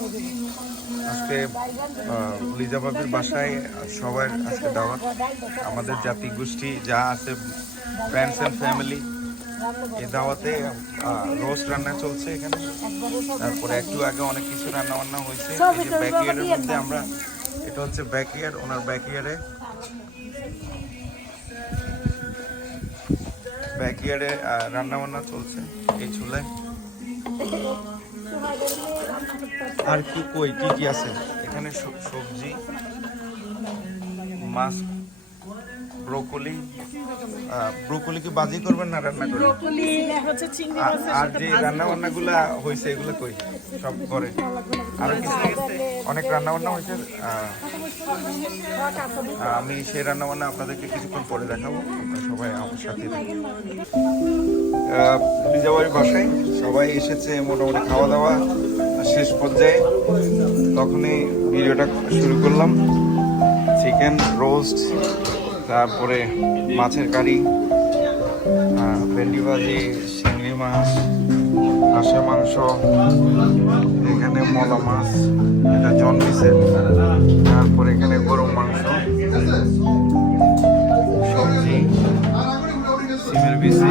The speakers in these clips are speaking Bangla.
আজকে লিজা বাবির বাসায় সবার আজকে দাওয়াত। আমাদের জাতি গোষ্ঠী যা আছে, ফ্রেন্ডস অ্যান্ড ফ্যামিলি, এই দাওয়াতে রোস্ট রান্না চলছে এখানে। তারপরে একটু আগে অনেক কিছু রান্না বান্না হয়েছে। এই যে ব্যাকইয়ার্ডের মধ্যে আমরা, এটা হচ্ছে ব্যাকইয়ার্ড, ওনার ব্যাকইয়ার্ডে রান্না বান্না চলছে এই চুলায়। আর কি কি আছে এখানে? সবজি, মাছ, ব্রোকলি কি বাজি করবেন না রান্না করবেন? আর যে রান্না বান্না গুলা হয়েছে এগুলো কই সব করে? আর অনেক রান্না বান্না হয়েছে। আমি সেই রান্না বান্না আপনাদেরকে কিছুক্ষণ পরে দেখাবো। আপনারা সবাই আমার সাথে। লিজা বাড়ির বাসায় সবাই এসেছে, মোটামুটি খাওয়া দাওয়া শেষ পর্যায়ে। তখনই ভিডিওটা শুরু করলাম। চিকেন রোস্ট, তারপরে মাছের কারি, ভেন্ডি ভাজি, চিংড়ি মাছ, হাঁসের মাংস, এখানে মলা মাছ, এটা জন্ডিসের, তারপরে এখানে গরুর মাংস, সবজি, সিমের বিচি,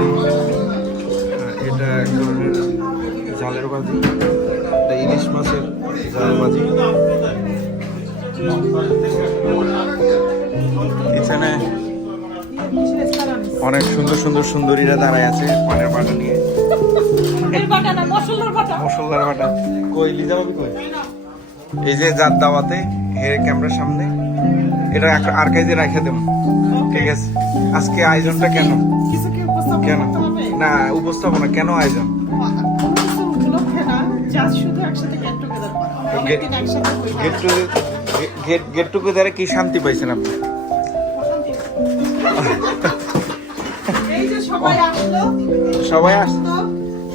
এটা এক ধরনের জালের ভাজি, এটা ইলিশ মাছের জাল ভাজি। এখানে অনেক সুন্দর সুন্দর সুন্দরীরা দাঁড়ায় আছে পানের বাটা নিয়ে। মশলার বাটা কই? লিজা ভাবি কই? এই যে যার দাওয়াতে হের ক্যামেরার সামনে, এটা আর্কাইভে রেখে দেব। ঠিক আছে, আজকে আয়োজনটা কেন না উপস্থাপনা কেন আয়োজন? গেট টুগেদারে কি শান্তি পাইছেন আপনি?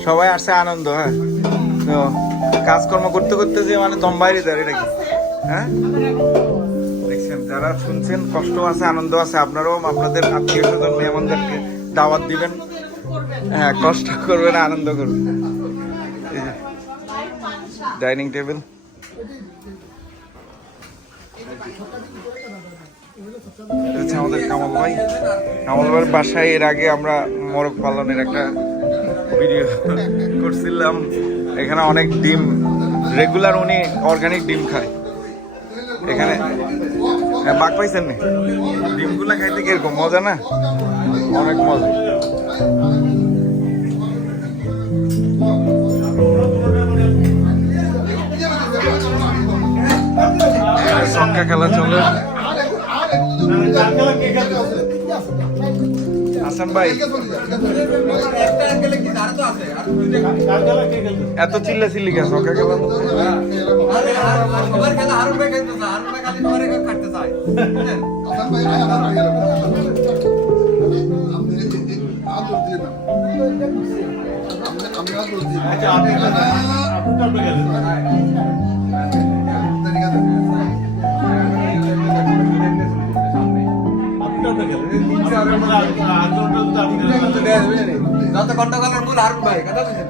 সবাই আসছে আনন্দ। হ্যাঁ, তো কাজকর্ম করতে করতে যে মানে দম বাইরে দেয়, এটা কি? হ্যাঁ, দেখছেন, যারা শুনছেন কষ্ট আছে আনন্দ আছে। আপনারাও আপনাদের আত্মীয় স্বজন মেহমানদেরকে দাওয়াত দিবেন। হ্যাঁ, কষ্ট করবেন, আনন্দ করবেন। এই যে ডাইনিং টেবিল, আমাদের কামাল ভাইয়ের বাসায় এর আগে আমরা মোরগ পালনের একটা ভিডিও করছিলাম। এখানে অনেক ডিম, রেগুলার উনি অর্গানিক ডিম খায়। এখানে বাঘ পাইছেন না? ডিমগুলা খাইতে কিরকম মজা না? অনেক মজা। সংখ্যা খেলা চলে। হাসান ভাই, এত চিল্লা চিল্লি কে? সংখ্যা খেলা যত ঘন্টা গেল মূল হারুন ভাই কথা বলছেন।